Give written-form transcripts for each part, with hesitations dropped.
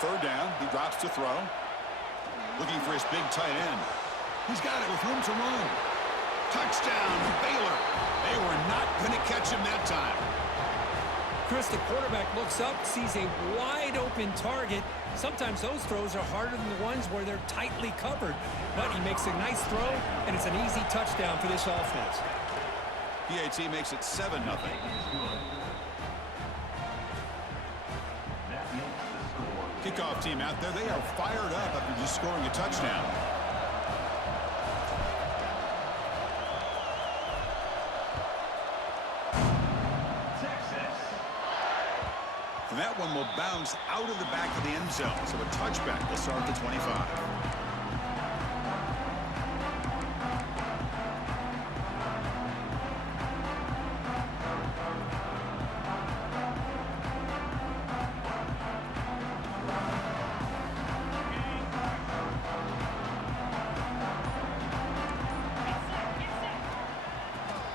third down. He drops to throw. Looking for his big tight end. He's got it with room to run. Touchdown, Baylor. They were not going to catch him that time. Chris, the quarterback looks up, sees a wide-open target. Sometimes those throws are harder than the ones where they're tightly covered. But he makes a nice throw, and it's an easy touchdown for this offense. PAT makes it 7-0. Kickoff team out there, they are fired up after just scoring a touchdown. And that one will bounce out of the back of the end zone. So a touchback will start at the 25.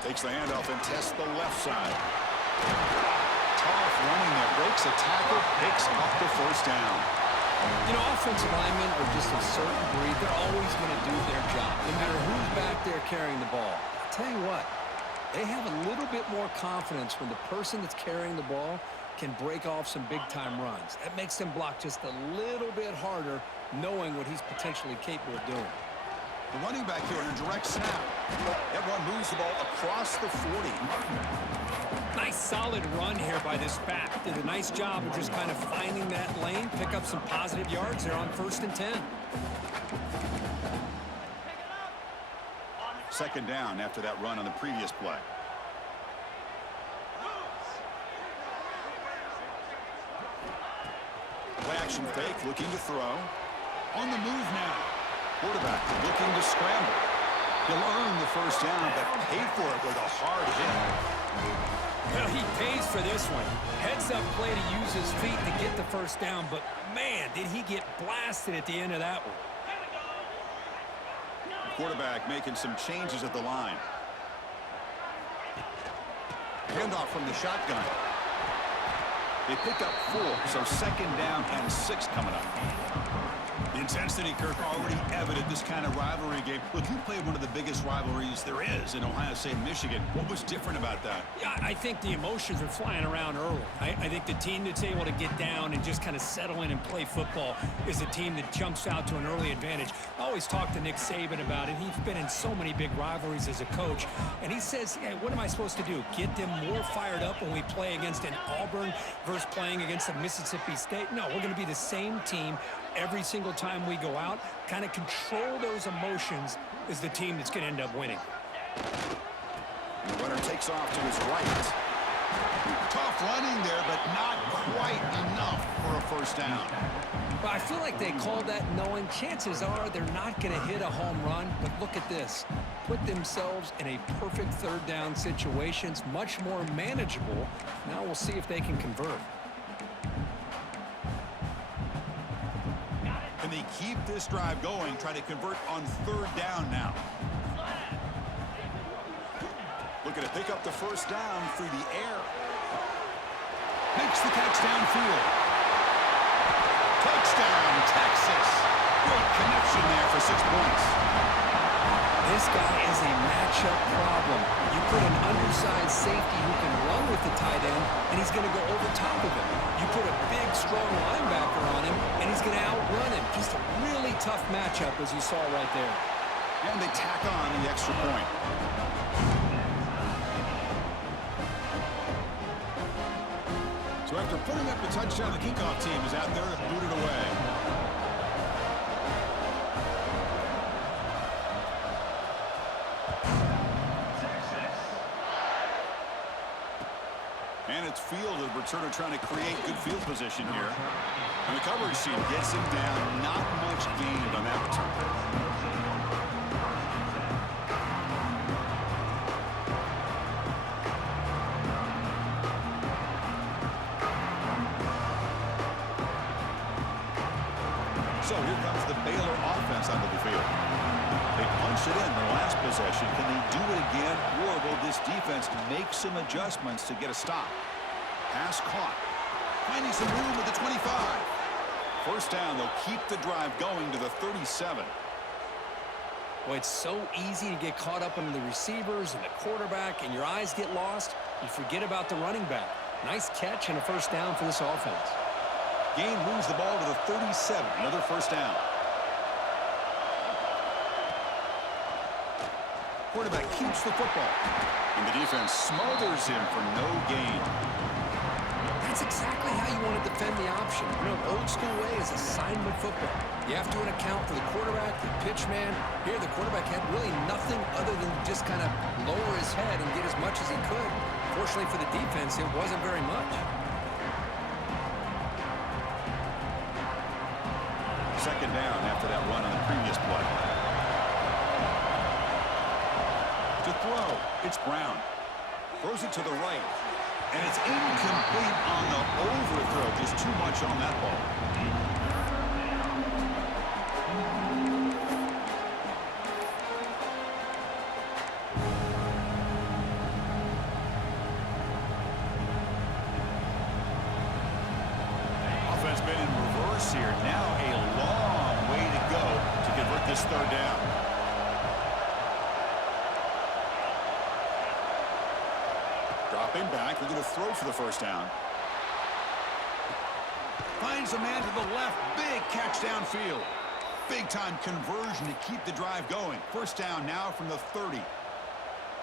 Takes the handoff and tests the left side. Tough running there. Breaks a tackle, picks up the first down. You know, offensive linemen are just a certain breed. They're always going to do their job, no matter who's back there carrying the ball. I'll tell you what, they have a little bit more confidence when the person that's carrying the ball can break off some big-time runs. That makes them block just a little bit harder, knowing what he's potentially capable of doing. The running back here in a direct snap. Everyone moves the ball across the 40. Nice solid run here by this back. Did a nice job of just kind of finding that lane, pick up some positive yards there on 1st and 10. Second down after that run on the previous play. Play action fake, looking to throw. On the move now. Quarterback looking to scramble. He'll earn the first down, but pay for it with a hard hit. Well, he pays for this one. Heads-up play to use his feet to get the first down, but, man, did he get blasted at the end of that one. Quarterback making some changes at the line. Handoff from the shotgun. They picked up 4, so second down and 6 coming up. The intensity, Kirk, already evident this kind of rivalry game. Look, you played one of the biggest rivalries there is in Ohio State and Michigan. What was different about that? Yeah, I think the emotions are flying around early. I think the team that's able to get down and just kind of settle in and play football is the team that jumps out to an early advantage. I always talk to Nick Saban about it. He's been in so many big rivalries as a coach, and he says, hey, what am I supposed to do? Get them more fired up when we play against an Auburn versus playing against a Mississippi State? No, we're going to be the same team every single time we go out. Kind of control those emotions is the team that's going to end up winning. The runner takes off to his right. Tough running there, but not quite enough for a first down. Well, I feel like they called that knowing chances are they're not going to hit a home run, but look at this. Put themselves in a perfect third down situation. It's much more manageable. Now we'll see if they can convert. Can they keep this drive going, try to convert on third down now? Looking to pick up the first down through the air. Makes the catch downfield. Touchdown, Texas. Good connection there for 6 points. This guy is a matchup problem. You put an undersized safety who can run with the tight end, and he's going to go over top of him. You put a big, strong linebacker on him, and he's going to outrun him. Just a really tough matchup, as you saw right there. And they tack on the extra point. So after putting up the touchdown, the kickoff team is out there to boot it away. And it's field, the returner trying to create good field position here. And the coverage team gets him down. Not much gained on that return. So here comes the Baylor offense onto the field. They punched it in the last possession. Can they do it again, or will this defense make some adjustments to get a stop? Pass caught. Finding some room at the 25. First down, they'll keep the drive going to the 37. Well, it's so easy to get caught up in the receivers and the quarterback, and your eyes get lost. You forget about the running back. Nice catch and a first down for this offense. Gain moves the ball to the 37. Another first down. Quarterback keeps the football. And the defense smothers him for no gain. That's exactly how you want to defend the option. You know, old school way is assignment football. You have to account for the quarterback, the pitch man. Here, the quarterback had really nothing other than just kind of lower his head and get as much as he could. Fortunately for the defense, it wasn't very much. Second down after that run on the previous play. To throw, it's Brown. Throws it to the right. And it's incomplete on the overthrow. Just too much on that ball. Offense been in reverse here. Now a long way to go to convert this third down. Dropping back, they're going to throw for the first down. Finds a man to the left. Big catch downfield. Big-time conversion to keep the drive going. First down now from the 30.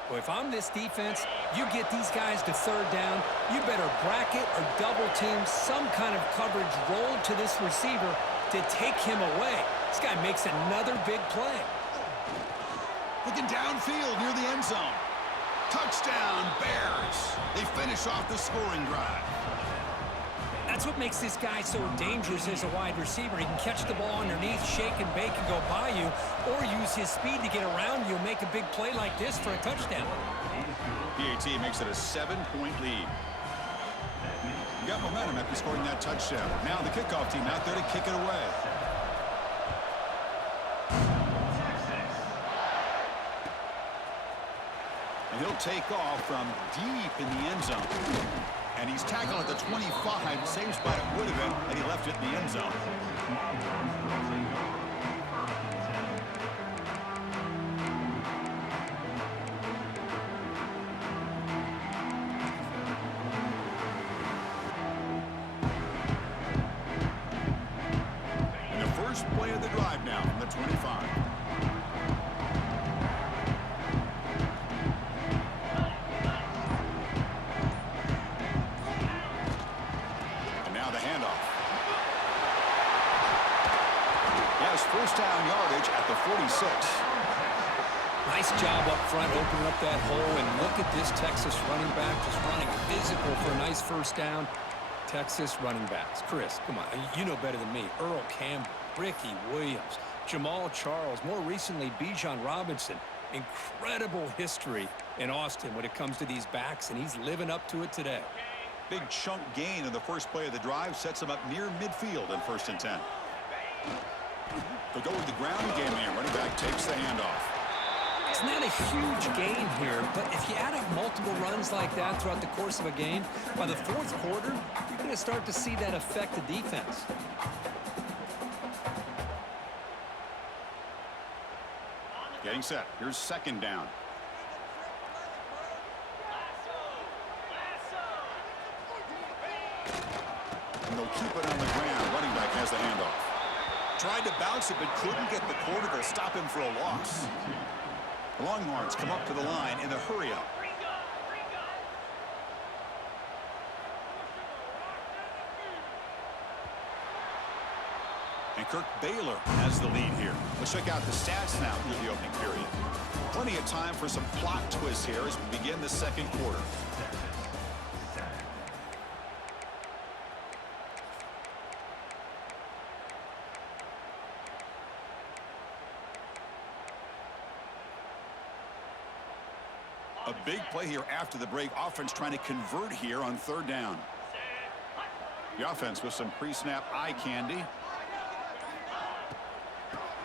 Well, if I'm this defense, you get these guys to third down, you better bracket or double team some kind of coverage roll to this receiver to take him away. This guy makes another big play. Looking downfield near the end zone. Touchdown, Bears. They finish off the scoring drive. That's what makes this guy so dangerous as a wide receiver. He can catch the ball underneath, shake and bake and go by you, or use his speed to get around you and make a big play like this for a touchdown. PAT makes it a 7-point lead. You got momentum after scoring that touchdown. Now the kickoff team out there to kick it away. And he'll take off from deep in the end zone. And he's tackled at the 25, same spot it would have been had he left it in the end zone. And the first play of the drive now from the 25. First down yardage at the 46. Nice job up front, opening up that hole, and look at this Texas running back just running physical for a nice first down. Texas running backs. Chris, come on, you know better than me. Earl Campbell, Ricky Williams, Jamal Charles, more recently Bijan Robinson. Incredible history in Austin when it comes to these backs, and he's living up to it today. Big chunk gain in the first play of the drive sets him up near midfield in 1st and 10. They'll go with the ground game here. Running back takes the handoff. It's not a huge gain here, but if you add up multiple runs like that throughout the course of a game, by the 4th quarter, you're going to start to see that affect the defense. Getting set. Here's 2nd down. And they'll keep it on the ground. Running back has the handoff. Tried to bounce it, but couldn't get the quarter to stop him for a loss. The Longhorns come up to the line in the hurry-up. And Kirk Baylor has the lead here. Let's check out the stats now through the opening period. Plenty of time for some plot twists here as we begin the 2nd quarter. A big play here after the break. Offense trying to convert here on 3rd down. The offense with some pre-snap eye candy.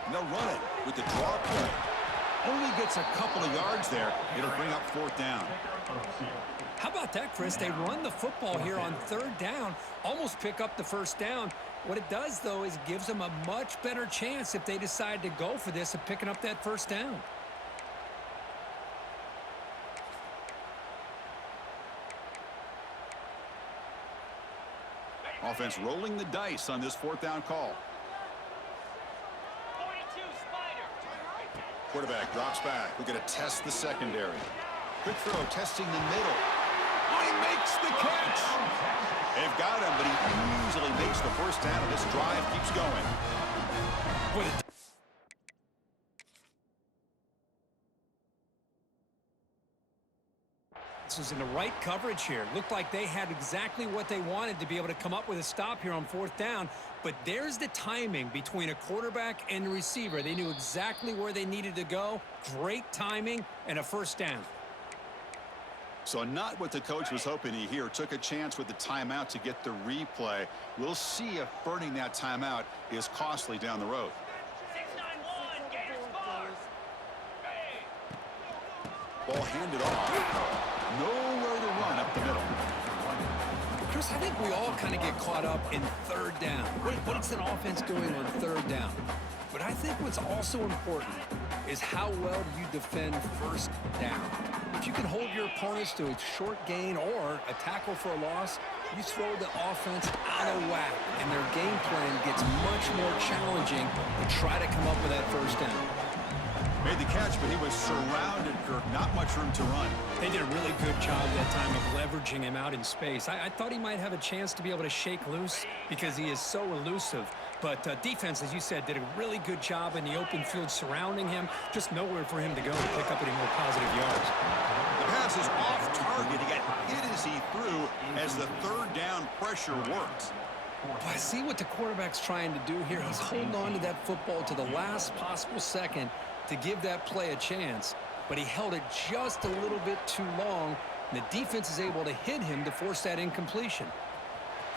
And they'll run it with the draw play. only gets a couple of yards there. It'll bring up 4th down. How about that, Chris? They run the football here on 3rd down, almost pick up the 1st down. What it does, though, is gives them a much better chance if they decide to go for this of picking up that 1st down. Offense rolling the dice on this 4th down call. Quarterback drops back. We're going to test the secondary. Quick throw, testing the middle. Oh, he makes the catch. They've got him, but he easily makes the 1st down, and this drive keeps going. This was in the right coverage here. Looked like they had exactly what they wanted to be able to come up with a stop here on 4th down. But there's the timing between a quarterback and the receiver. They knew exactly where they needed to go. Great timing and a 1st down. So not what the coach was hoping to hear. Took a chance with the timeout to get the replay. We'll see if burning that timeout is costly down the road. 691, Gators ball. Ball handed off. Nowhere to run up the middle. Chris, I think we all kind of get caught up in 3rd down. What's an offense doing on 3rd down? But I think what's also important is how well do you defend 1st down. If you can hold your opponents to a short gain or a tackle for a loss, you throw the offense out of whack, and their game plan gets much more challenging to try to come up with that 1st down. Made the catch, but he was surrounded, Kirk. Not much room to run. They did a really good job that time of leveraging him out in space. I thought he might have a chance to be able to shake loose because he is so elusive. But defense, as you said, did a really good job in the open field surrounding him. Just nowhere for him to go to pick up any more positive yards. The pass is off target. He got hit as he threw as the 3rd down pressure worked. Boy, I see what the quarterback's trying to do here. He's holding on to that football to the last possible second to give that play a chance, but he held it just a little bit too long, and the defense is able to hit him to force that incompletion.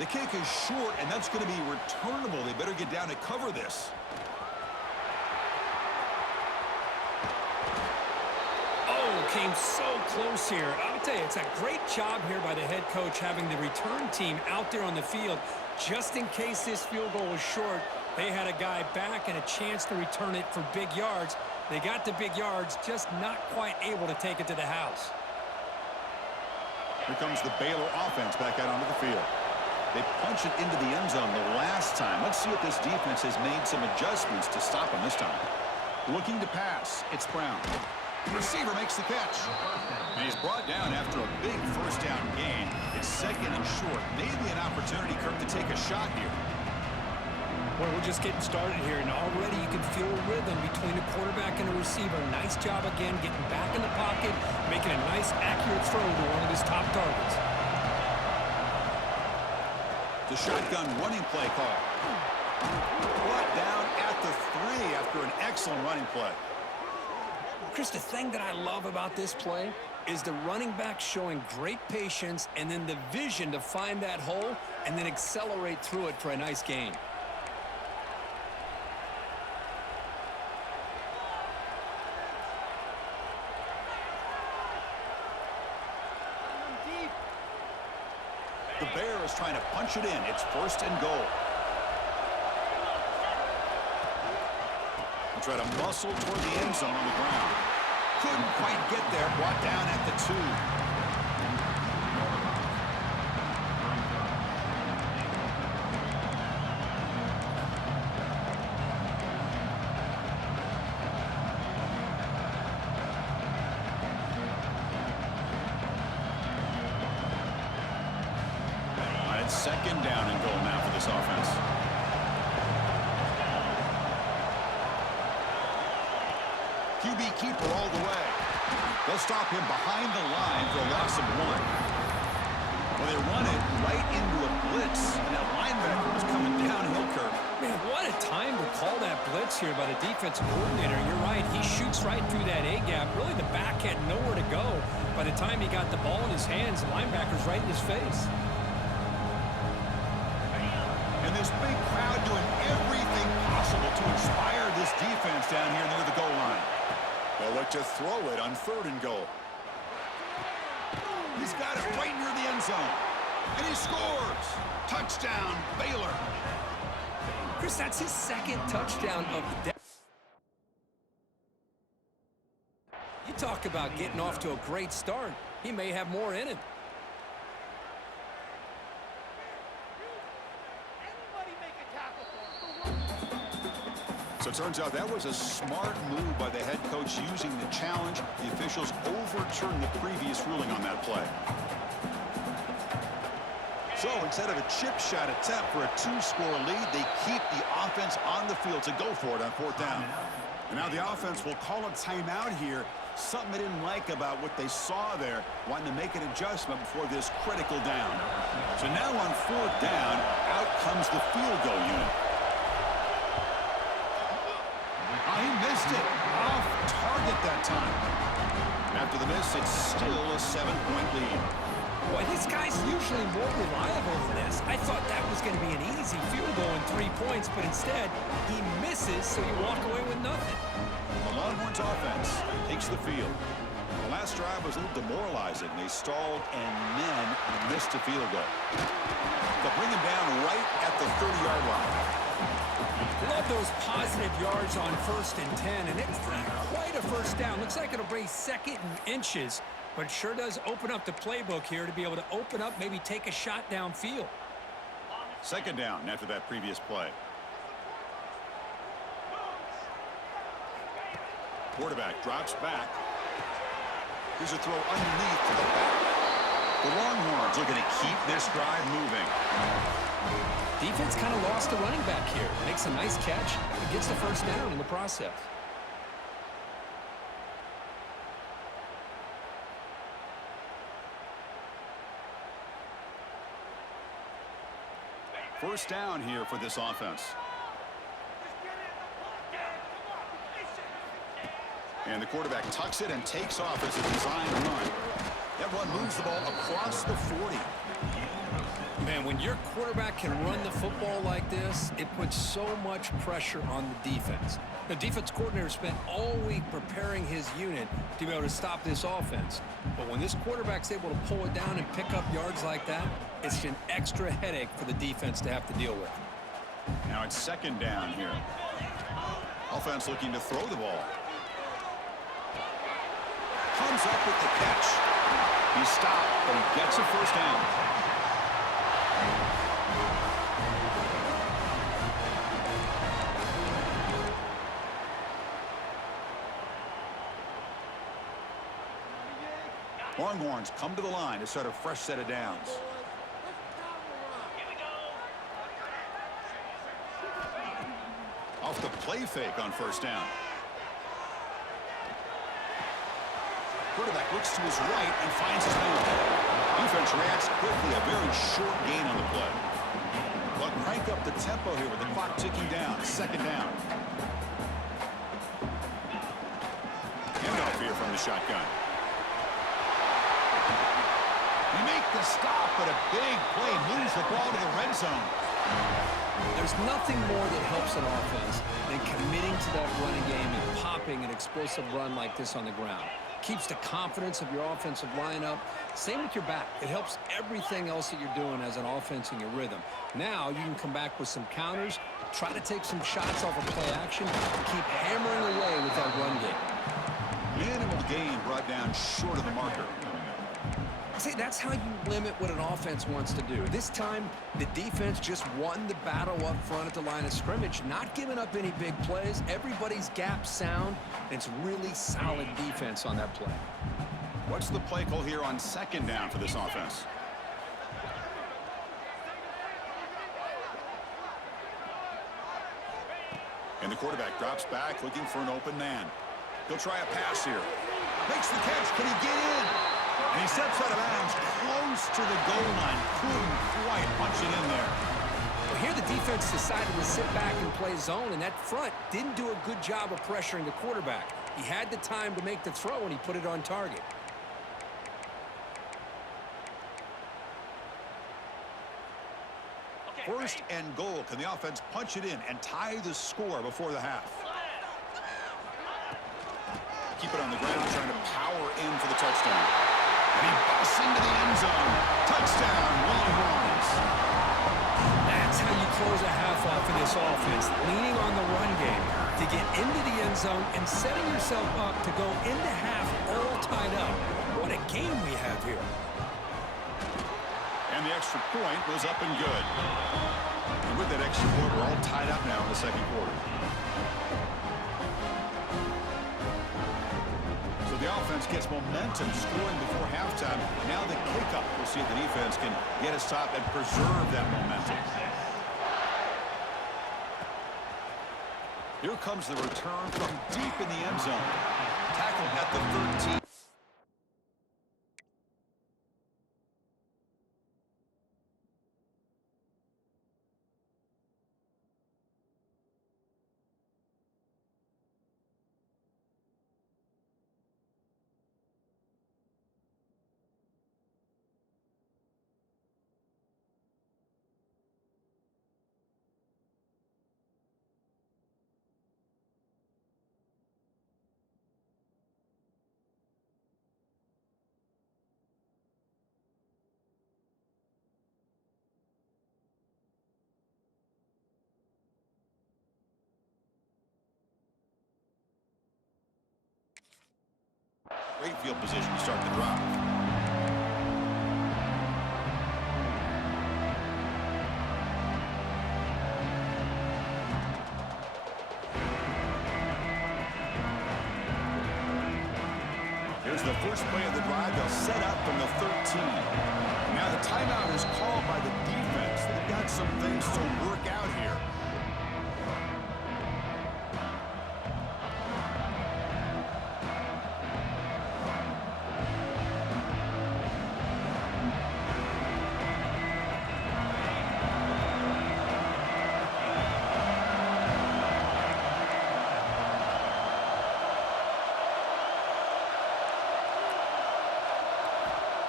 The kick is short, and that's going to be returnable. They better get down to cover this. Oh, came so close here. I'll tell you, it's a great job here by the head coach having the return team out there on the field. Just in case this field goal was short, they had a guy back and a chance to return it for big yards. They got the big yards, just not quite able to take it to the house. Here comes the Baylor offense back out onto the field. They punch it into the end zone the last time. Let's see if this defense has made some adjustments to stop him this time. Looking to pass. It's Brown. The receiver makes the catch. And he's brought down after a big 1st down gain. It's 2nd and short. Maybe an opportunity, Kirk, to take a shot here. Well, we're just getting started here, and already you can feel a rhythm between the quarterback and the receiver. Nice job again getting back in the pocket, making a nice, accurate throw to one of his top targets. The shotgun running play call. Brought down at the 3 after an excellent running play. Chris, the thing that I love about this play is the running back showing great patience and then the vision to find that hole and then accelerate through it for a nice gain. The Bears trying to punch it in. It's 1st and goal. They try to muscle toward the end zone on the ground. Couldn't quite get there. Brought down at the 2. It's 2nd down and goal now for this offense. QB keeper all the way. They'll stop him behind the line for a loss of 1. Well, they run it right into a blitz, and that linebacker was coming downhill, Kirk. Man, what a time to call that blitz here by the defensive coordinator. You're right. He shoots right through that A-gap. Really, the back had nowhere to go. By the time he got the ball in his hands, the linebacker's right in his face. And this big crowd doing everything possible to inspire this defense down here near the goal line. They'll look to throw it on 3rd and goal. He's got it right near the end zone. And he scores. Touchdown, Baylor. Chris, that's his 2nd touchdown of the day. You talk about getting off to a great start. He may have more in him. So it turns out that was a smart move by the head coach using the challenge. The officials overturned the previous ruling on that play. So instead of a chip shot attempt for a 2-score lead, they keep the offense on the field to go for it on 4th down. And now the offense will call a timeout here. Something they didn't like about what they saw there, wanting to make an adjustment before this critical down. So now on 4th down, out comes the field goal unit. He missed it. Off target that time. After the miss, it's still a 7-point lead. Boy, this guy's usually more reliable than this. I thought that was going to be an easy field goal in 3 points, but instead, he misses, so you walk away with nothing. The Longhorns offense takes the field. The last drive was a little demoralizing. They stalled and then missed a field goal. They'll bring him down right at the 30-yard line. Love those positive yards on 1st and 10, and it's quite a first down. Looks like it'll bring 2nd and inches, but it sure does open up the playbook here to be able to open up, maybe take a shot downfield. 2nd down after that previous play. Quarterback drops back. Here's a throw underneath to the back. The Longhorns looking to keep this drive moving. Defense kind of lost the running back here. Makes a nice catch and gets the 1st down in the process. First down here for this offense. And the quarterback tucks it and takes off as a design run. That run moves the ball across the 40. Man, when your quarterback can run the football like this, it puts so much pressure on the defense. The defense coordinator spent all week preparing his unit to be able to stop this offense. But when this quarterback's able to pull it down and pick up yards like that, it's an extra headache for the defense to have to deal with. Now it's 2nd down here. Offense looking to throw the ball. Comes up with the catch. He stopped, but he gets a 1st down. Longhorns come to the line to start a fresh set of downs. Off the play fake on 1st down. Quarterback looks to his right and finds his man. Defense reacts quickly, a very short gain on the play. But crank up the tempo here with the clock ticking down. 2nd down. Handoff here from the shotgun. They make the stop, but a big play moves the ball to the red zone. There's nothing more that helps an offense than committing to that running game and popping an explosive run like this on the ground. Keeps the confidence of your offensive lineup. Same with your back. It helps everything else that you're doing as an offense in your rhythm. Now you can come back with some counters, try to take some shots off of play action, and keep hammering away with that run game. Minimal gain brought down short of the marker. See, that's how you limit what an offense wants to do. This time, the defense just won the battle up front at the line of scrimmage, not giving up any big plays. Everybody's gap sound, and it's really solid defense on that play. What's the play call here on 2nd down for this offense? And the quarterback drops back, looking for an open man. He'll try a pass here. Makes the catch. Can he get in? And he steps out of bounds close to the goal line. Couldn't quite punch it in there. Well, here the defense decided to sit back and play zone, and that front didn't do a good job of pressuring the quarterback. He had the time to make the throw, and he put it on target. First and goal. Can the offense punch it in and tie the score before the half? keep it on the ground, trying to power in for the touchdown. And he busts into the end zone. Touchdown, Longhorns. That's how you close a half off of this offense, leaning on the run game to get into the end zone and setting yourself up to go into half all tied up. What a game we have here. And the extra point was up and good. And with that extra point, we're all tied up now in the second quarter. So the offense gets momentum scoring before halftime. Now the kickoff. We'll see if the defense can get a stop and preserve that momentum. Here comes the return from deep in the end zone. Tackled at the 13. Great field position to start the drive. Here's the first play of the drive. They'll set up from the 13. Now the timeout is called by the defense. They've got some things to work out here.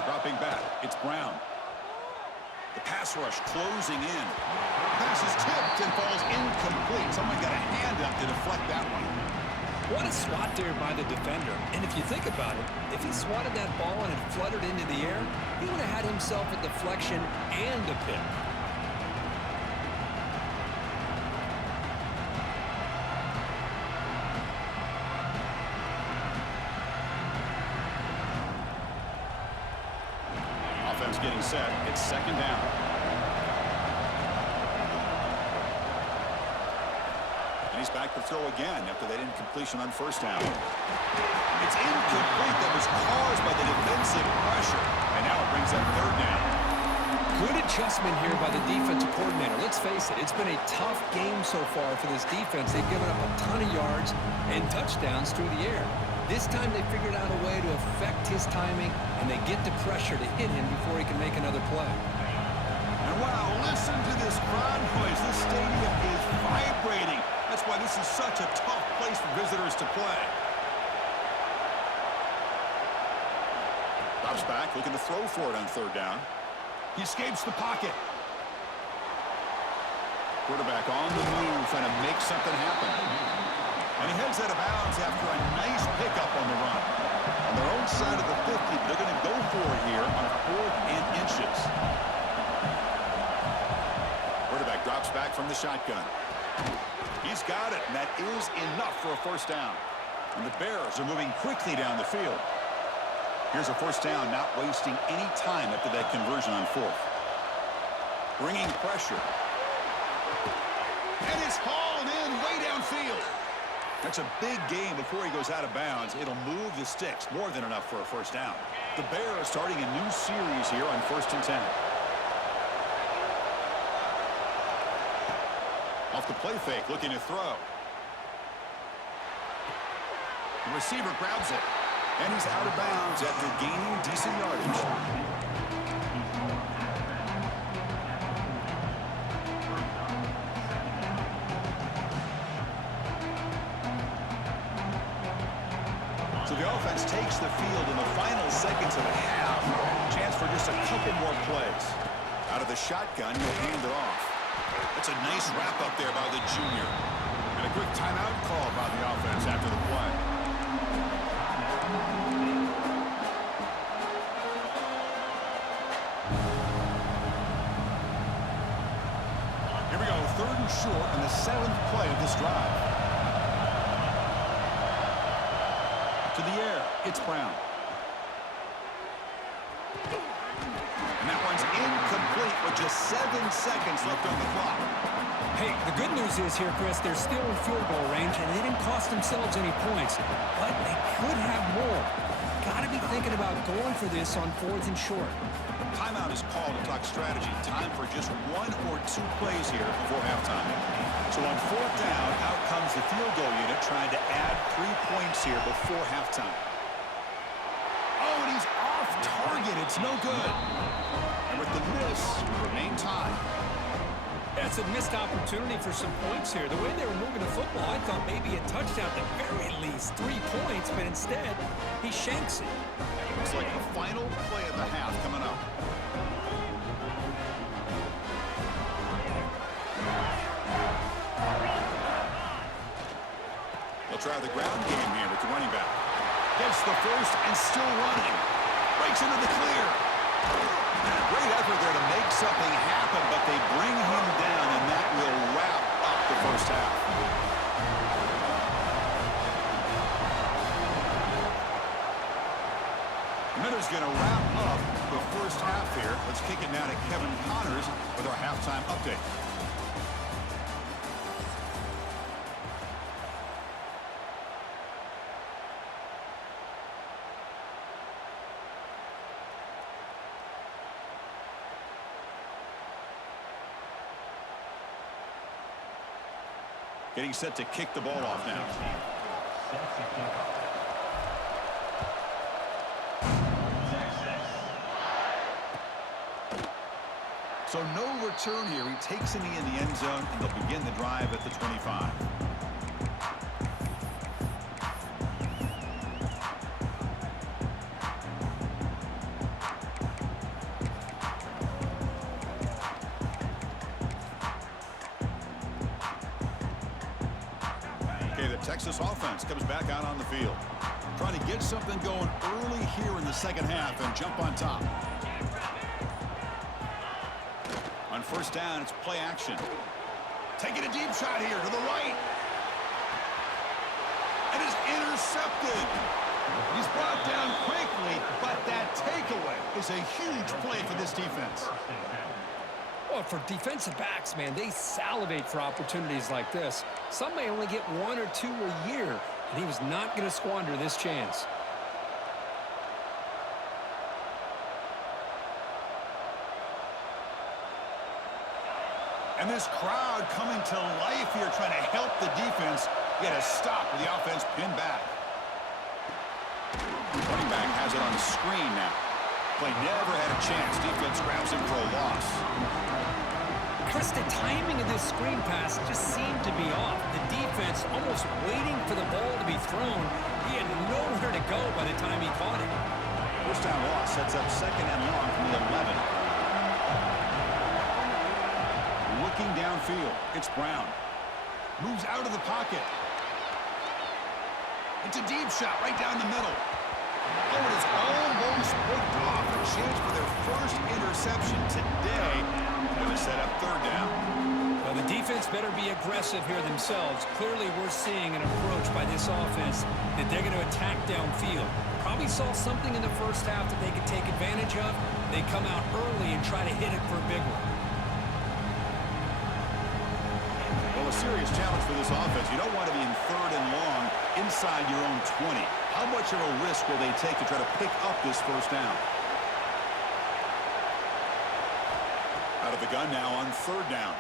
Dropping back, it's Brown. The pass rush closing in. Pass is tipped and falls incomplete. Someone got a hand up to deflect that one. What a swat there by the defender. And if you think about it, if he swatted that ball and it fluttered into the air, he would have had himself a deflection and a pick. Offense getting set. It's second down. And he's back to throw again after that incompletion on first down. It's incomplete. That was caused by the defensive pressure. And now it brings up third down. Good adjustment here by the defensive coordinator. Let's face it, it's been a tough game so far for this defense. They've given up a ton of yards and touchdowns through the air. This time they figured out a way to affect his timing, and they get the pressure to hit him before he can make another play. And wow, listen to this crowd noise. This stadium is vibrating. That's why this is such a tough place for visitors to play. Drops back, looking to throw for it on third down. He escapes the pocket. Quarterback on the move, trying to make something happen. And he heads out of bounds after a nice pickup on the run. On their own side of the 50, they're going to go for it here on 4th and inches. Quarterback drops back from the shotgun. He's got it, and that is enough for a first down. And the Bears are moving quickly down the field. Here's a first down, not wasting any time after that conversion on 4th. Bringing pressure. And it's hauled in way downfield. That's a big gain before he goes out of bounds. It'll move the sticks, more than enough for a first down. The Bears starting a new series here on 1st and 10. Off the play fake, looking to throw. The receiver grabs it. And he's out of bounds after gaining decent yardage. So the offense takes the field in the final seconds of the half. Chance for just a couple more plays. Out of the shotgun, he'll hand it off. That's a nice wrap up there by the junior. And a quick timeout call by the offense after the play. short on the 7th play of this drive. To the air, it's Brown. And that one's incomplete with just 7 seconds left on the clock. Hey, the good news is here, Chris, they're still in field goal range, and they didn't cost themselves any points. But they could have more. Got to be thinking about going for this on 4th and short. Timeout is called to talk strategy. Time for just 1 or 2 plays here before halftime. So on 4th down, out comes the field goal unit trying to add 3 points here before halftime. Oh, and he's off target. It's no good. And with the miss, remain tied. That's a missed opportunity for some points here. The way they were moving the football, I thought maybe a touchdown at the very least, 3 points, but instead, he shanks it. Looks like the final play of the half coming up. They'll try the ground game here with the running back. Gets the first and still running. Breaks into the clear. Great effort there to make something happen, but they bring him down, and that will wrap up the first half. Miller's going to wrap up the first half here. Let's kick it now to Kevin Connors with our halftime update. Getting set to kick the ball off now. So no return here. He takes it in the end zone, and they'll begin the drive at the 25. Texas offense comes back out on the field. Trying to get something going early here in the second half and jump on top. On 1st down, it's play action. Taking a deep shot here to the right. And is intercepted. He's brought down quickly, but that takeaway is a huge play for this defense. Well, for defensive backs, man, they salivate for opportunities like this. Some may only get 1 or 2 a year, and he was not going to squander this chance. And this crowd coming to life here, trying to help the defense get a stop with the offense pinned back. Running back has it on the screen now. Play never had a chance. Defense grabs him for a loss. Chris, the timing of this screen pass just seemed to be off. The defense almost waiting for the ball to be thrown. He had nowhere to go by the time he caught it. 1st down loss sets up 2nd and long from the 11. Looking downfield, it's Brown. Moves out of the pocket. It's a deep shot right down the middle. Oh, it is almost picked off. A chance for their first interception today. Going to set up 3rd down. Well, the defense better be aggressive here themselves. Clearly, we're seeing an approach by this offense that they're going to attack downfield. Probably saw something in the first half that they could take advantage of. They come out early and try to hit it for a big one. Well, a serious challenge for this offense. You don't want to be in 3rd and long inside your own 20. How much of a risk will they take to try to pick up this 1st down? Out of the gun now on 3rd down.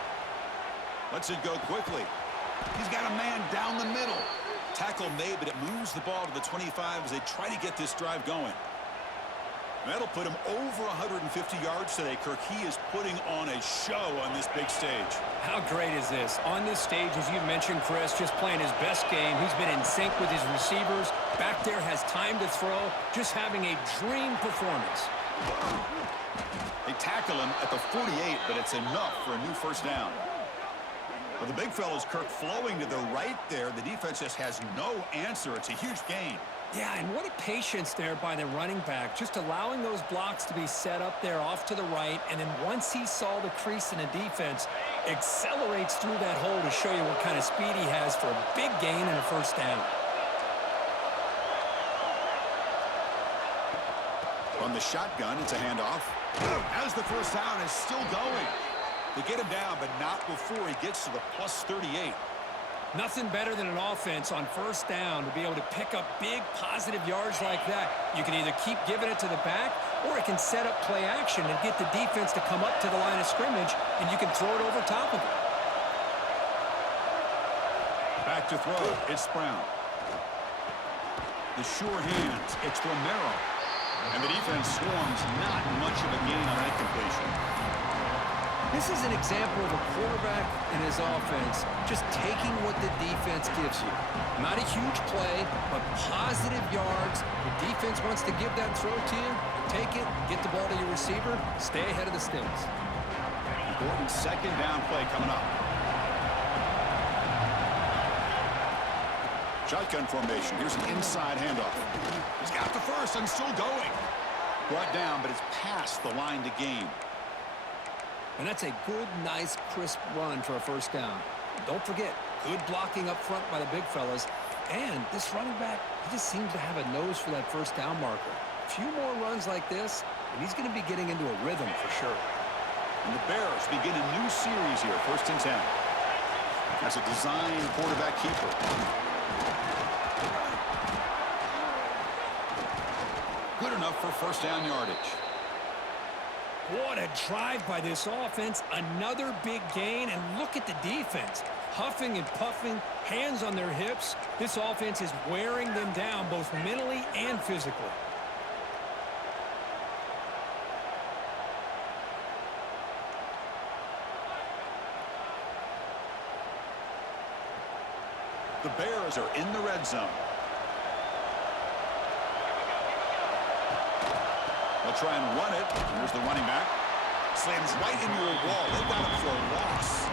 Lets it go quickly. He's got a man down the middle. Tackle made, but it moves the ball to the 25 as they try to get this drive going. That'll put him over 150 yards today, Kirk. He is putting on a show on this big stage. How great is this? On this stage, as you mentioned, Chris, just playing his best game. He's been in sync with his receivers. Back there has time to throw. Just having a dream performance. They tackle him at the 48, but it's enough for a new 1st down. Well, the big fella's Kirk flowing to the right there. The defense just has no answer. It's a huge gain. Yeah, and what a patience there by the running back, just allowing those blocks to be set up there off to the right, and then once he saw the crease in the defense, accelerates through that hole to show you what kind of speed he has for a big gain and a first down. On the shotgun, it's a handoff. As the first down is still going. They get him down, but not before he gets to the plus 38. Nothing better than an offense on first down to be able to pick up big positive yards like that. You can either keep giving it to the back, or it can set up play action and get the defense to come up to the line of scrimmage, and you can throw it over top of it. Back to throw. It's Brown. The sure hands. It's Romero. And the defense swarms. Not much of a gain on that completion. This is an example of a quarterback and his offense just taking what the defense gives you. Not a huge play, but positive yards. The defense wants to give that throw to you. Take it, get the ball to your receiver, stay ahead of the sticks. Important second down play coming up. Shotgun formation. Here's an inside handoff. He's got the first and still going. Brought down, but it's past the line to gain. And that's a good, nice, crisp run for a first down. Don't forget, good blocking up front by the big fellas. And this running back, he just seems to have a nose for that first down marker. A few more runs like this, and he's going to be getting into a rhythm for sure. And the Bears begin a new series here, 1st and 10. As a design quarterback keeper. Good enough for first down yardage. What a drive by this offense. Another big gain, and look at the defense. Huffing and puffing, hands on their hips. This offense is wearing them down both mentally and physically. The Bears are in the red zone. They'll try and run it. Here's the running back. Slams right into a wall. They got him for a loss.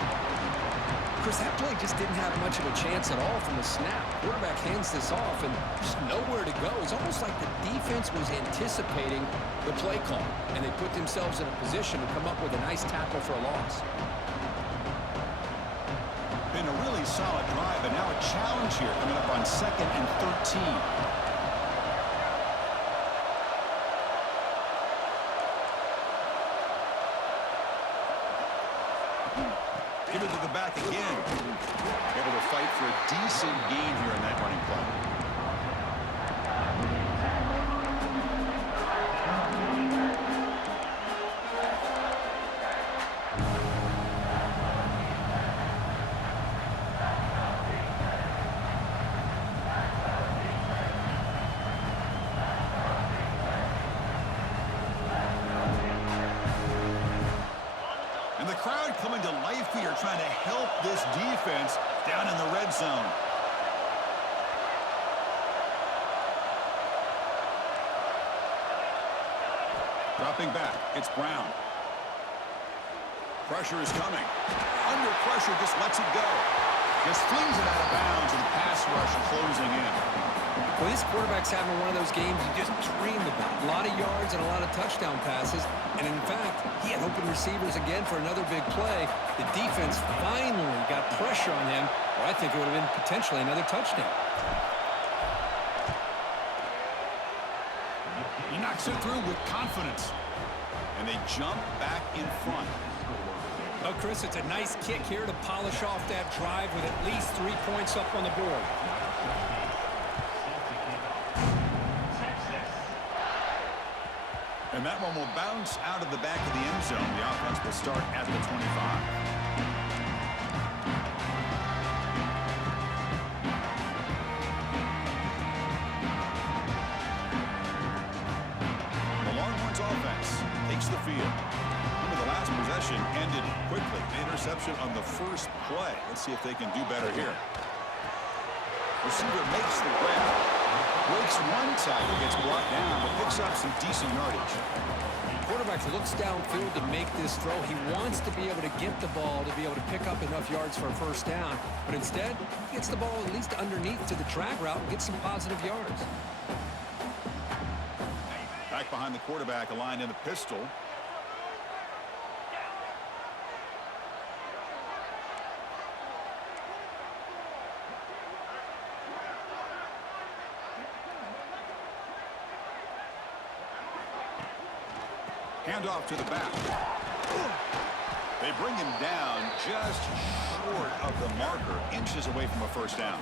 Chris, that play just didn't have much of a chance at all from the snap. Quarterback hands this off and just nowhere to go. It's almost like the defense was anticipating the play call, and they put themselves in a position to come up with a nice tackle for a loss. Been a really solid drive, and now a challenge here coming up on 2nd and 13. Give it to the back again. Able to fight for a decent gain here in that running play. And the crowd coming to life here, trying to help this defense down in the red zone. Dropping back, it's Brown. Pressure is coming. Under pressure, just lets it go. Just flings it out of bounds, and pass rush closing in. Well, this quarterback's having one of those games you just dreamed about. A lot of yards and a lot of touchdown passes. And in fact, he had open receivers again for another big play. The defense finally got pressure on him, or I think it would have been potentially another touchdown. He knocks it through with confidence. And they jump back in front. Oh, Chris, it's a nice kick here to polish off that drive with at least 3 points up on the board. And that one will bounce out of the back of the end zone. The offense will start at the 25. The Longhorns offense takes the field. Remember, the last possession ended quickly. An interception on the first play. Let's see if they can do better here. Receiver makes the grab. Breaks one tackle, gets brought down, but picks up some decent yardage. Quarterback looks downfield to make this throw. He wants to be able to get the ball to be able to pick up enough yards for a first down, but instead, he gets the ball at least underneath to the drag route and gets some positive yards. Back behind the quarterback, aligned in the pistol. Handoff to the back. They bring him down just short of the marker, inches away from a first down.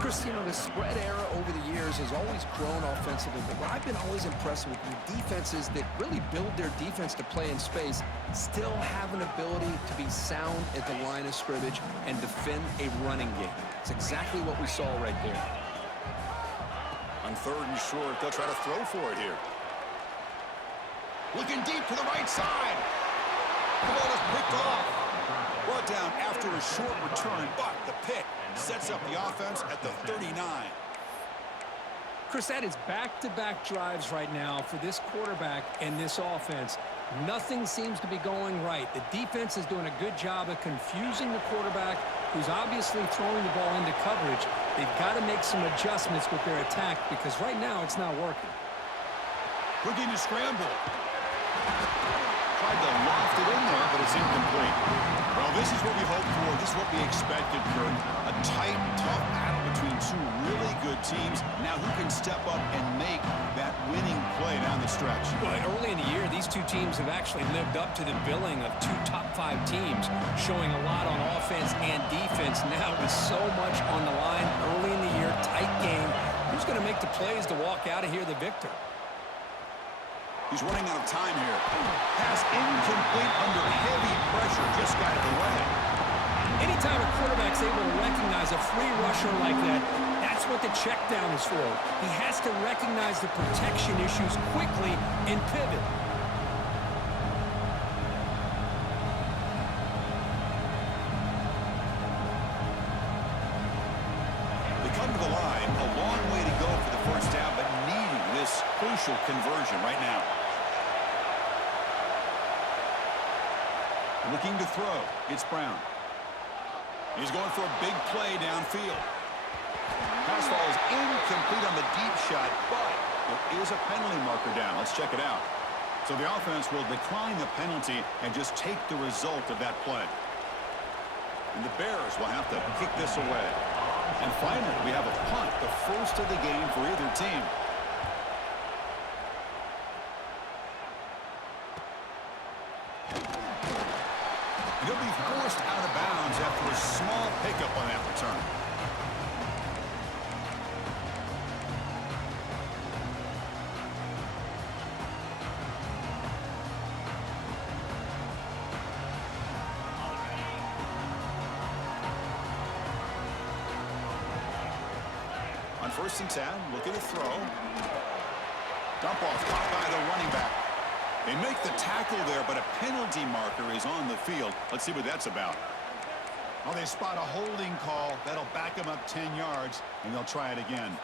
Chris, you know, the spread era over the years has always grown offensively, but what I've been always impressed with defenses that really build their defense to play in space still have an ability to be sound at the line of scrimmage and defend a running game. It's exactly what we saw right there. On third and short, they'll try to throw for it here. Looking deep to the right side. The ball is picked off. Brought down after a short return, but the pick sets up the offense at the 39. Chris, that is back-to-back drives right now for this quarterback and this offense. Nothing seems to be going right. The defense is doing a good job of confusing the quarterback, who's obviously throwing the ball into coverage. They've got to make some adjustments with their attack because right now it's not working. Looking to scramble. Tried to loft it in there, but it's incomplete. Well, this is what we hoped for. This is what we expected, Kurt. A tight, tough battle between two really good teams. Now who can step up and make that winning play down the stretch? Well, early in the year, these two teams have actually lived up to the billing of two top-5 teams, showing a lot on offense and defense. Now with so much on the line early in the year, tight game, who's going to make the plays to walk out of here the victor? He's running out of time here. Pass incomplete under heavy pressure. Just got it away. Anytime a quarterback's able to recognize a free rusher like that, that's what the check down is for. He has to recognize the protection issues quickly and pivot. They come to the line. A long way to go for the first down, but needing this crucial conversion right now. Looking to throw. It's Brown. He's going for a big play downfield. Pass falls incomplete on the deep shot, but there is a penalty marker down. Let's check it out. So the offense will decline the penalty and just take the result of that play. And the Bears will have to kick this away. And finally, we have a punt, the first of the game for either team. He'll be forced out of bounds after a small pickup on that return. On 1st and 10, looking to throw. Dump off caught by the running back. They make the tackle there, but a penalty marker is on the field. Let's see what that's about. Well, they spot a holding call. That'll back them up 10 yards, and they'll try it again.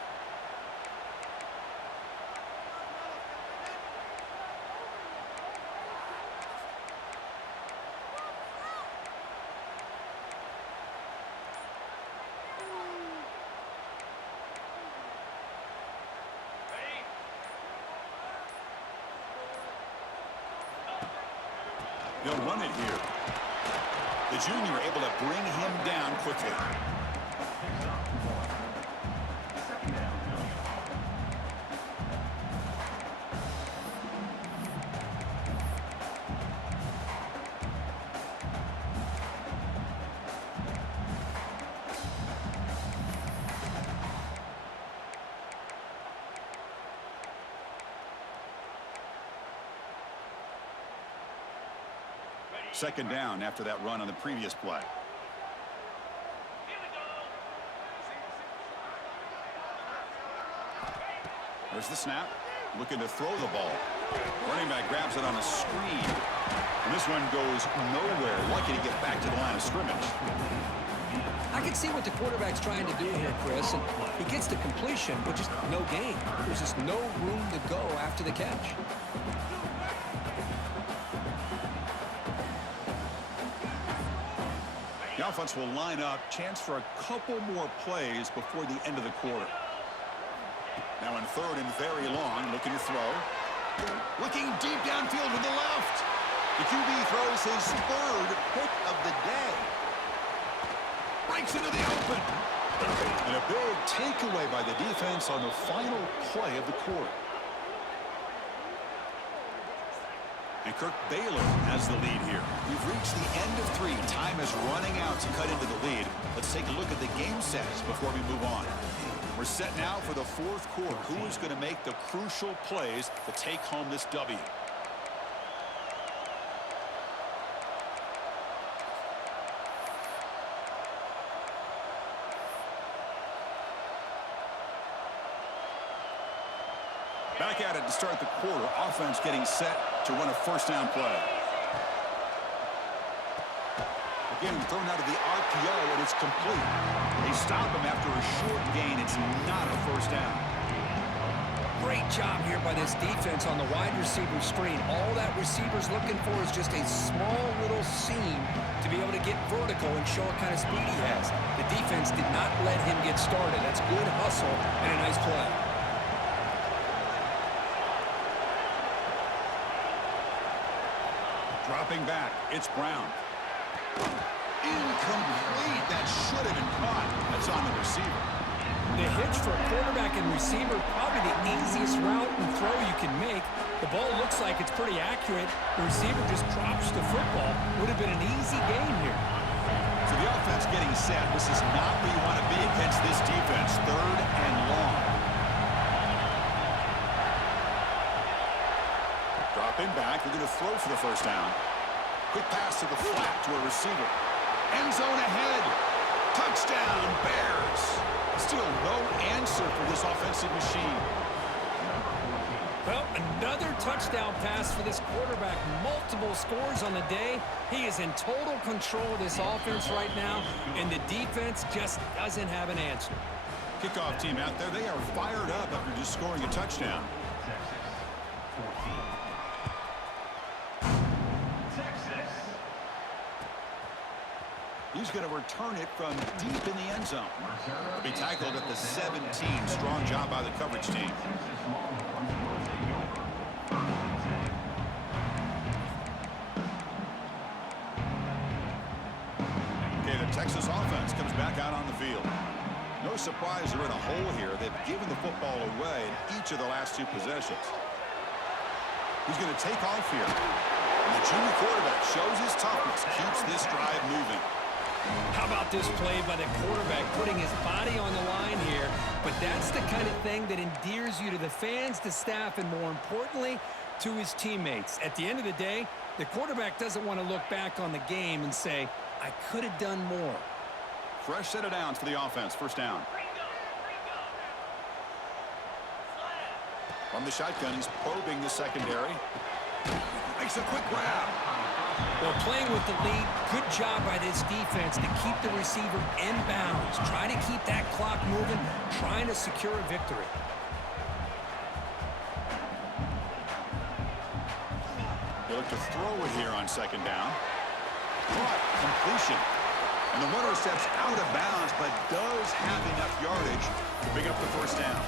They'll run it here. The junior able to bring him down quickly. Second down after that run on the previous play. There's the snap. Looking to throw the ball. Running back grabs it on a screen. And this one goes nowhere. Lucky to get back to the line of scrimmage. I can see what the quarterback's trying to do here, Chris. And he gets the completion, but just no gain. There's just no room to go after the catch. The offense will line up. Chance for a couple more plays before the end of the quarter. Now in third and very long, looking to throw. Looking deep downfield to the left. The QB throws his third pick of the day. Breaks into the open. And a big takeaway by the defense on the final play of the quarter. And Kirk Baylor has the lead here. We've reached the end of 3. Time is running out to cut into the lead. Let's take a look at the game sets before we move on. We're set now for the fourth quarter. Who is going to make the crucial plays to take home this W? Back at it to start the quarter. Offense getting set to run a first down play. Again, thrown out of the RPO, and it's complete. They stop him after a short gain. It's not a first down. Great job here by this defense on the wide receiver screen. All that receiver's looking for is just a small little seam to be able to get vertical and show what kind of speed he has. The defense did not let him get started. That's good hustle and a nice play. Dropping back, it's Brown. Incomplete. That should have been caught. That's on the receiver. The hitch for a quarterback and receiver, probably the easiest route and throw you can make. The ball looks like it's pretty accurate. The receiver just drops the football. Would have been an easy game here. So the offense getting set. This is not where you want to be against this defense. Third and long. Dropping back. They're going to throw for the first down. Quick pass to the flat to a receiver. End zone ahead. Touchdown, Bears. Still no answer for this offensive machine. Well, another touchdown pass for this quarterback. Multiple scores on the day. He is in total control of this offense right now, and the defense just doesn't have an answer. Kickoff team out there, they are fired up after just scoring a touchdown. He's going to return it from deep in the end zone. He'll be tackled at the 17. Strong job by the coverage team. Okay, the Texas offense comes back out on the field. No surprise they're in a hole here. They've given the football away in each of the last 2 possessions. He's going to take off here. And the junior quarterback shows his toughness, keeps this drive moving. How about this play by the quarterback, putting his body on the line here? But that's the kind of thing that endears you to the fans, the staff, and more importantly, to his teammates. At the end of the day, the quarterback doesn't want to look back on the game and say, I could have done more. Fresh set of downs for the offense. First down. From the shotgun, he's probing the secondary. Makes a quick grab. Well, playing with the lead, good job by this defense to keep the receiver in bounds. Try to keep that clock moving, trying to secure a victory. They look to throw it here on second down. Caught, completion. And the runner steps out of bounds, but does have enough yardage to pick up the first down.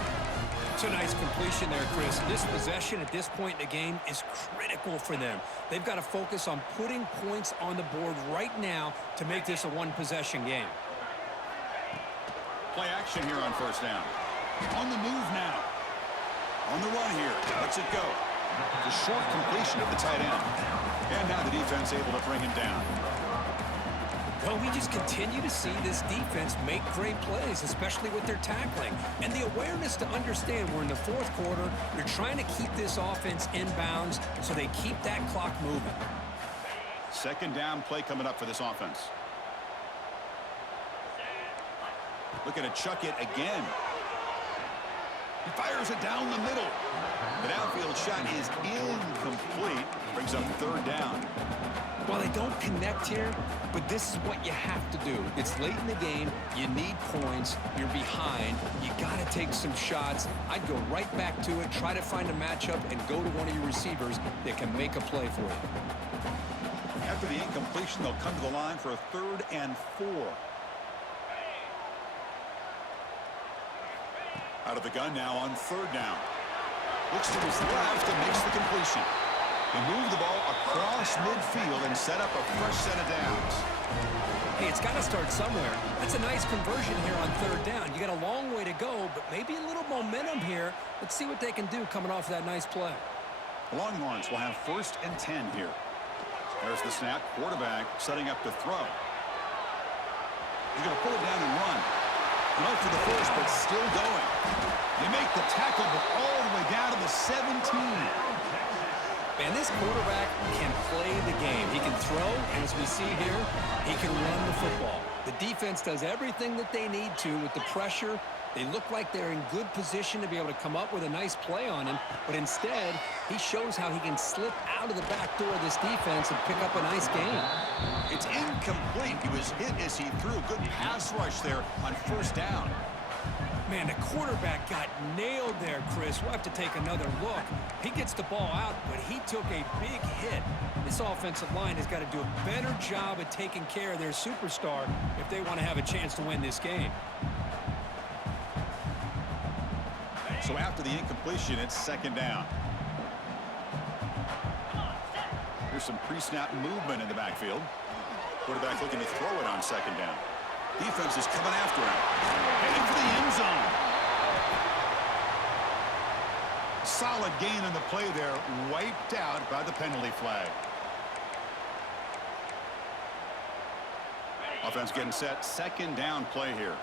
It's a nice completion there, Chris. This possession at this point in the game is critical for them. They've got to focus on putting points on the board right now to make this a one-possession game. Play action here on first down. On the move now. On the run here. Lets it go. The short completion of the tight end. And now the defense able to bring him down. Well, we just continue to see this defense make great plays, especially with their tackling. And the awareness to understand we're in the fourth quarter. They're trying to keep this offense in bounds so they keep that clock moving. Second down play coming up for this offense. Looking to chuck it again. He fires it down the middle. The downfield shot is incomplete. Brings up third down. Well, they don't connect here, but this is what you have to do. It's late in the game. You need points. You're behind. You got to take some shots. I'd go right back to it, try to find a matchup, and go to one of your receivers that can make a play for you. After the incompletion, they'll come to the line for a 3rd and 4. Out of the gun now on 3rd down. Looks to his left and makes the completion. They move the ball across midfield and set up a fresh set of downs. Hey, it's got to start somewhere. That's a nice conversion here on 3rd down. You got a long way to go, but maybe a little momentum here. Let's see what they can do coming off that nice play. The Longhorns will have 1st and 10 here. There's the snap. Quarterback setting up to throw. He's going to pull it down and run. Low for the first, but still going. They make the tackle, but all the way down to the 17. Man, this quarterback can play the game. He can throw, and as we see here, he can run the football. The defense does everything that they need to with the pressure. They look like they're in good position to be able to come up with a nice play on him, but instead, he shows how he can slip out of the back door of this defense and pick up a nice gain. It's incomplete. He was hit as he threw. Good pass rush there on 1st down. Man, the quarterback got nailed there, Chris. We'll have to take another look. He gets the ball out, but he took a big hit. This offensive line has got to do a better job of taking care of their superstar if they want to have a chance to win this game. So after the incompletion, it's 2nd down. Here's some pre-snap movement in the backfield. Quarterback looking to throw it on 2nd down. Defense is coming after him. Heading for the end zone. Solid gain on the play there. Wiped out by the penalty flag. Offense getting set. 2nd down play here.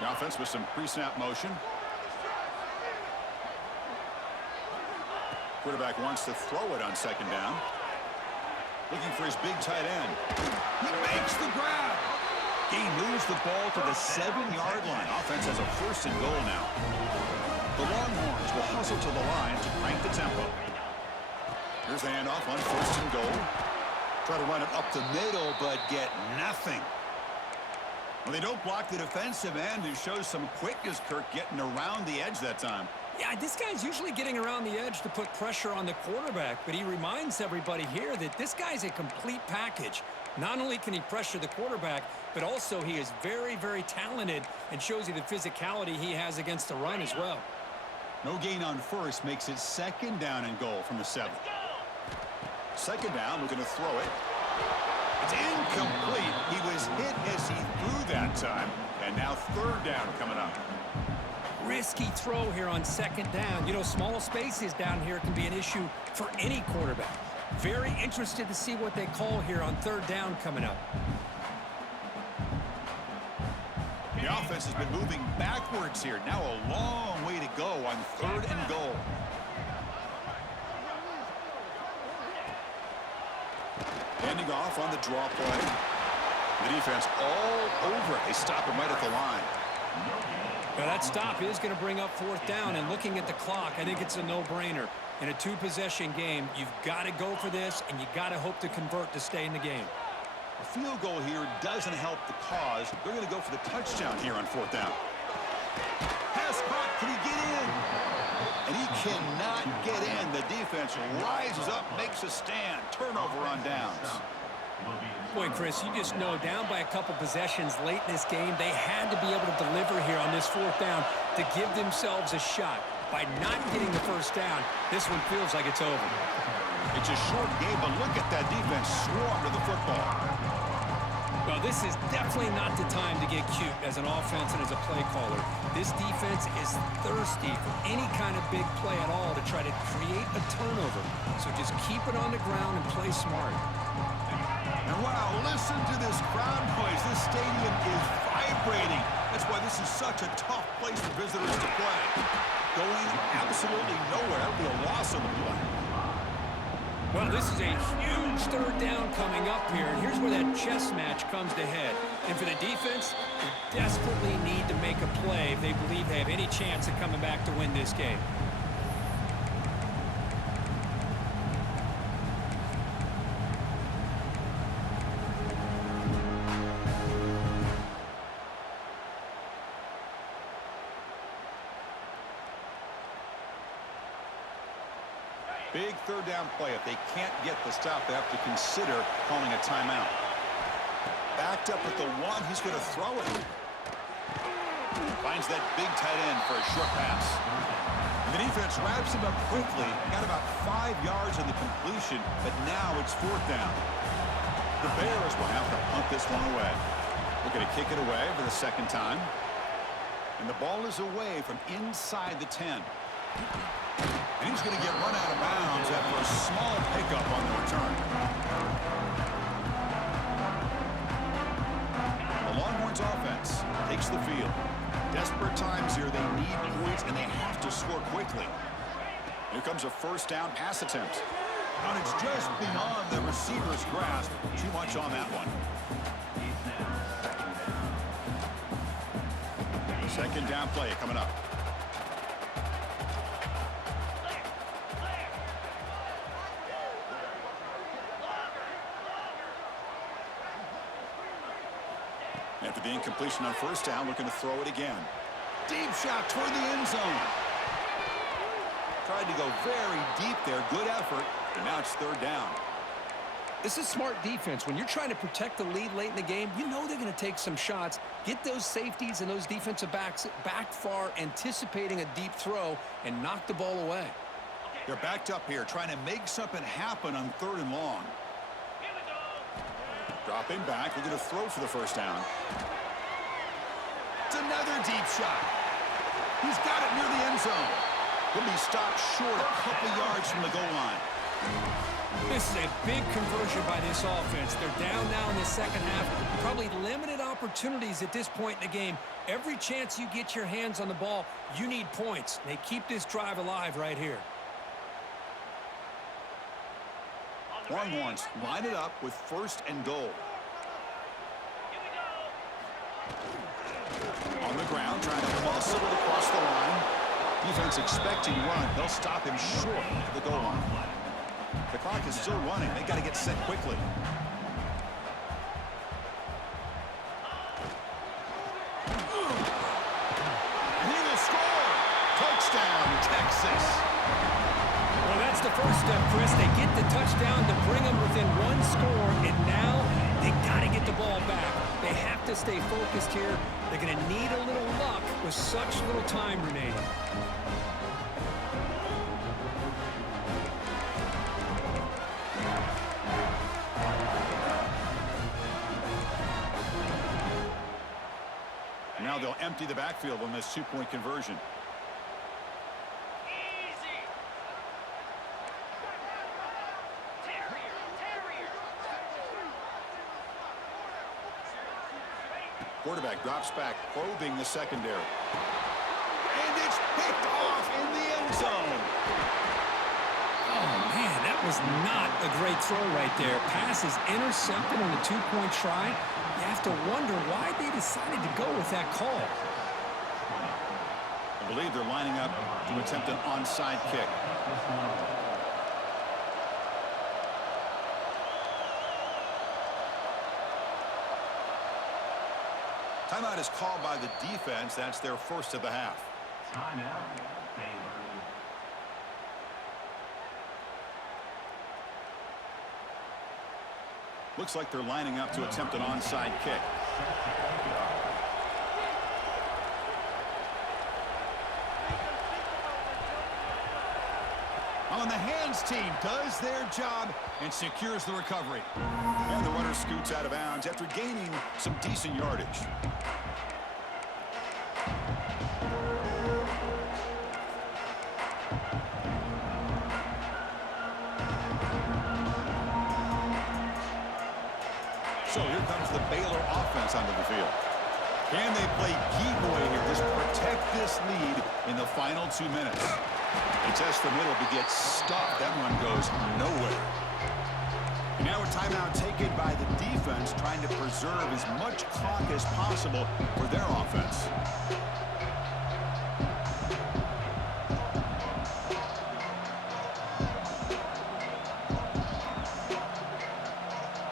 The offense with some pre-snap motion. Quarterback wants to throw it on 2nd down. Looking for his big tight end. He makes the grab. He moves the ball to the 7-yard line. Offense has a 1st and goal now. The Longhorns will hustle to the line to crank the tempo. Here's the handoff on 1st and goal. Try to run it up the middle, but get nothing. Well, they don't block the defensive end, who shows some quickness, Kirk, getting around the edge that time. Yeah, this guy's usually getting around the edge to put pressure on the quarterback, but he reminds everybody here that this guy's a complete package. Not only can he pressure the quarterback, but also he is very, very talented and shows you the physicality he has against the run as well. No gain on 1st makes it 2nd down and goal from the 7. 2nd down, looking to throw it. It's incomplete. He was hit as he threw that time, and now 3rd down coming up. Risky throw here on 2nd down. You know, small spaces down here can be an issue for any quarterback. Very interested to see what they call here on 3rd down coming up. The offense has been moving backwards here. Now a long way to go on 3rd and goal. Handing off on the draw play. The defense all over it. They stop him right at the line. Now that stop is going to bring up 4th down, and looking at the clock, I think it's a no-brainer. In a 2-possession game, you've got to go for this, and you got to hope to convert to stay in the game. A field goal here doesn't help the cause. They're going to go for the touchdown here on 4th down. Pass caught. Can he get in? And he cannot get in. The defense rises up, makes a stand. Turnover on downs. Boy, Chris, you just know down by a couple possessions late in this game, they had to be able to deliver here on this 4th down to give themselves a shot. By not getting the 1st down, this one feels like it's over. It's a short game, but look at that defense swarm to the football. Well, this is definitely not the time to get cute as an offense and as a play caller. This defense is thirsty for any kind of big play at all to try to create a turnover. So just keep it on the ground and play smart. And wow, listen to this crowd noise. This stadium is vibrating. That's why this is such a tough place for visitors to play. Going absolutely nowhere. That would be a loss on the play. Well, this is a huge third down coming up here, and here's where that chess match comes to head. And for the defense, they desperately need to make a play if they believe they have any chance of coming back to win this game. Big third down play. If they can't get the stop, they have to consider calling a timeout. Backed up at the 1, he's going to throw it. Finds that big tight end for a short pass. And the defense wraps him up quickly. Got about 5 yards in the completion, but now it's 4th down. The Bears will have to punt this one away. Looking to kick it away for the 2nd time. And the ball is away from inside the 10. And he's going to get run out of bounds after a small pickup on the return. The Longhorns offense takes the field. Desperate times here. They need points, and they have to score quickly. Here comes a 1st down pass attempt. And it's just beyond the receiver's grasp. Too much on that one. 2nd down play coming up. After the incompletion on 1st down, looking to throw it again. Deep shot toward the end zone. Tried to go very deep there. Good effort. And now it's 3rd down. This is smart defense. When you're trying to protect the lead late in the game, you know they're going to take some shots, get those safeties and those defensive backs back far, anticipating a deep throw, and knock the ball away. They're backed up here, trying to make something happen on 3rd and long. Dropping back, we're going to throw for the 1st down. It's another deep shot. He's got it near the end zone. He'll be stopped short a couple yards from the goal line. This is a big conversion by this offense. They're down now in the 2nd half. Probably limited opportunities at this point in the game. Every chance you get your hands on the ball, you need points. They keep this drive alive right here. Longhorns line it up with 1st and goal. On the ground, trying to muscle it across the line. Defense expecting run. They'll stop him short of the goal line. The clock is still running. They got to get set quickly. And he will score. Touchdown, Texas. Well, that's the first step, Chris. They get the touchdown to bring them within 1 score, and now they got to get the ball back. They have to stay focused here. They're going to need a little luck with such little time remaining. Now they'll empty the backfield on this 2-point conversion. Quarterback drops back, probing the secondary. And it's picked off in the end zone. Oh, man, that was not a great throw right there. Pass is intercepted on the 2-point try. You have to wonder why they decided to go with that call. I believe they're lining up to attempt an onside kick. Timeout is called by the defense. That's their 1st of the half. Timeout. Looks like they're lining up to attempt an onside kick. On the hands team does their job and secures the recovery. And the runner scoots out of bounds after gaining some decent yardage. So here comes the Baylor offense onto the field. Can they play keep-away here? Just protect this lead in the final 2 minutes. They test the middle to get stopped. That run goes nowhere. Now a timeout taken by the defense, trying to preserve as much clock as possible for their offense.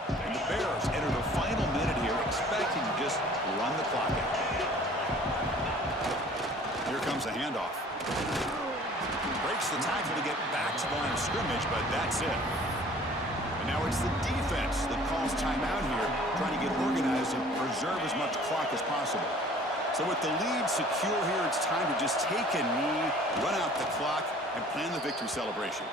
And the Bears enter the final minute here, expecting to just run the clock out. Here comes a handoff. Breaks the tackle to get back to the line of scrimmage, but that's it. And now it's the defense that calls timeout here, trying to get organized and preserve as much clock as possible. So with the lead secure here, it's time to just take a knee, run out the clock, and plan the victory celebration.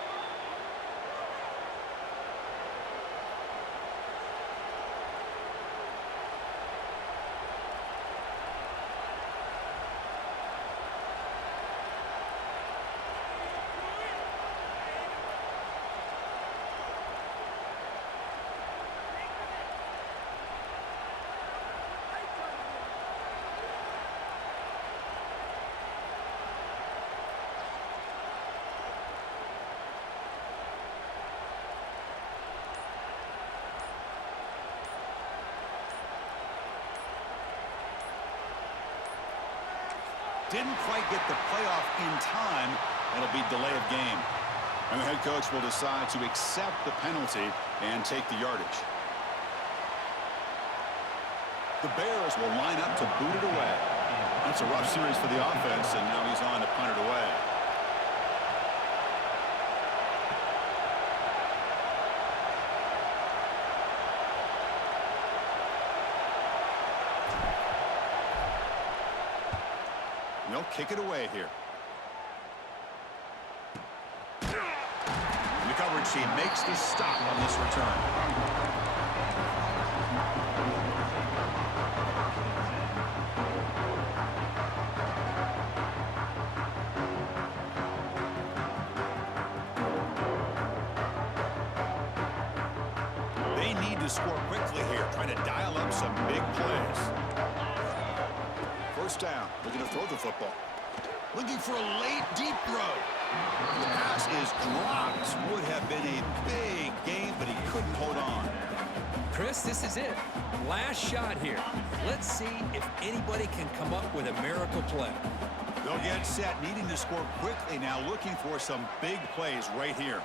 Didn't quite get the playoff in time. It'll be delay of game. And the head coach will decide to accept the penalty and take the yardage. The Bears will line up to boot it away. That's a rough series for the offense, and now he's on to punt it away. They'll kick it away here. And the coverage team makes the stop on this return. They need to score quickly here, trying to dial up some big plays. First down, looking to throw the football. Looking for a late, deep throw. The pass is dropped. Would have been a big game, but he couldn't hold on. Chris, this is it. Last shot here. Let's see if anybody can come up with a miracle play. They'll get set, needing to score quickly now, looking for some big plays right here.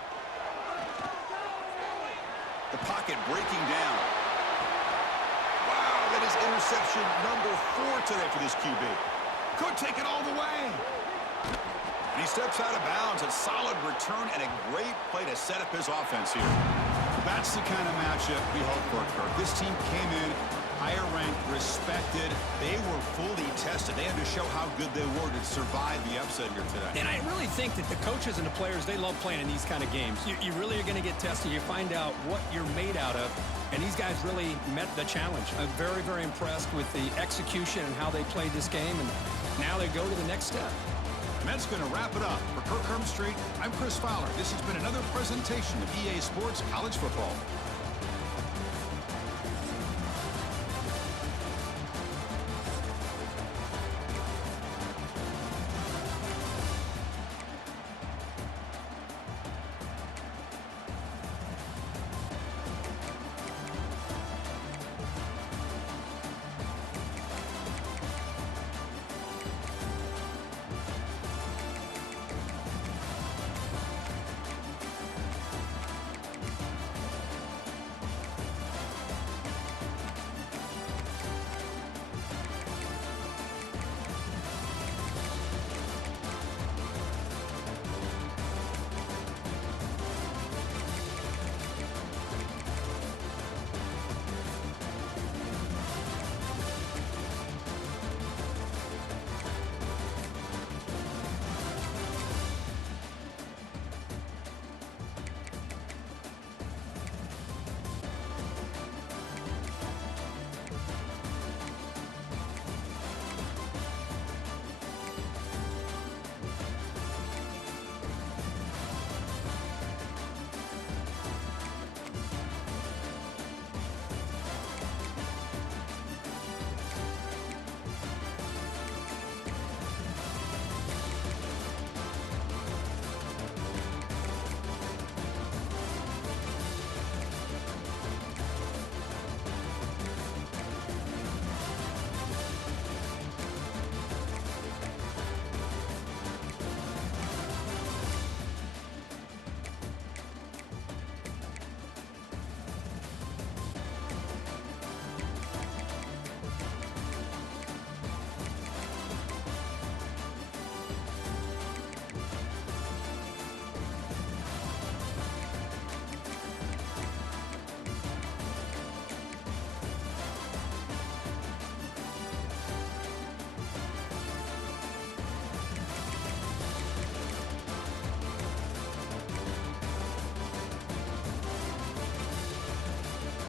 The pocket breaking down. Wow, that is interception number 4 today for this QB. Could take it all the way. And he steps out of bounds. A solid return and a great play to set up his offense here. That's the kind of matchup we hope for, Kirk. This team came in higher ranked, respected. They were fully tested. They had to show how good they were to survive the upset here today. And I really think that the coaches and the players, they love playing in these kind of games. You really are going to get tested. You find out what you're made out of. And these guys really met the challenge. I'm very, very impressed with the execution and how they played this game. And now they go to the next step. And that's going to wrap it up. For Kirk Street, I'm Chris Fowler. This has been another presentation of EA Sports College Football.